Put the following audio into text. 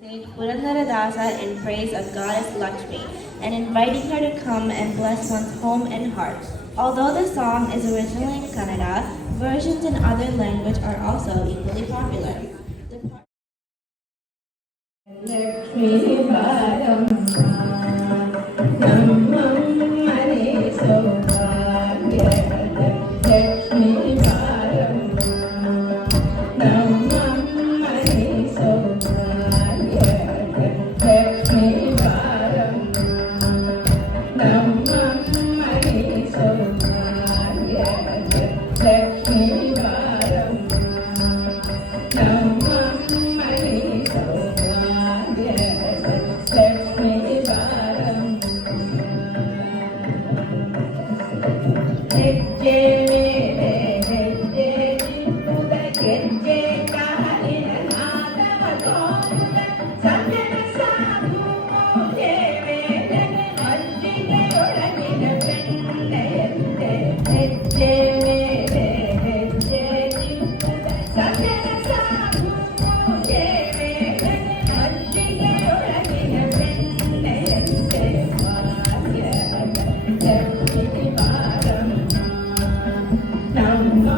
Sage Purandaradasa in praise of goddess Lakshmi and inviting her to come and bless one's home and heart. Although the song is originally in Kannada, versions in other language are also equally popular. Lakshmi ಬಾರಮ್ಮ ನಮ್ಮಮ್ಮನೆ ಸೌಭಾಗ್ಯದ ಲಕ್ಷ್ಮೀ ಬಾರಮ್ಮ ನಮ್ಮಮ್ಮನೆ ಸೌಭಾಗ್ಯದ ಲಕ್ಷ್ಮೀ ಬಾರಮ್ಮ ನಮ್ಮಮ್ಮನೆ ಸೌಭಾಗ್ಯದ ಲಕ್ಷ್ಮೀ ಬಾರಮ್ಮ ನಮ್ಮಮ್ಮನೆ ಹೆಜ್ಜೆ ಮೇಲೆ ಹೆಜ್ಜೆ ಚಿಕ್ಕುದ ಗೆಜ್ಜೆ ಕಾಲಿನ ನಾದವ ತೋರುದ ಸಜ್ಜನ ಸಾಧು ಪೂಜೆ ವೇಳೆಗೆ ಅಜ್ಜಿಗೆಯೊಳಗಿನ ಬೆಣ್ಣೆಯಂತೆ ಹೆಜ್ಜೆ ಮೇಲೆ ಹೆಜ್ಜೆ ಚಿಕ್ಕುದ ಸಜ್ಜನ ಸಾಧು ಪೂಜೆ ವೇಳೆಗೆ ಅಜ್ಜಿಗೆಯೊಳಗಿನ ಬೆಣ್ಣೆಯಂತೆ ಭಾಗ್ಯದ ಲಕ್ಷ್ಮೀ ಬಾರಮ್ಮ ನಮ್ಮ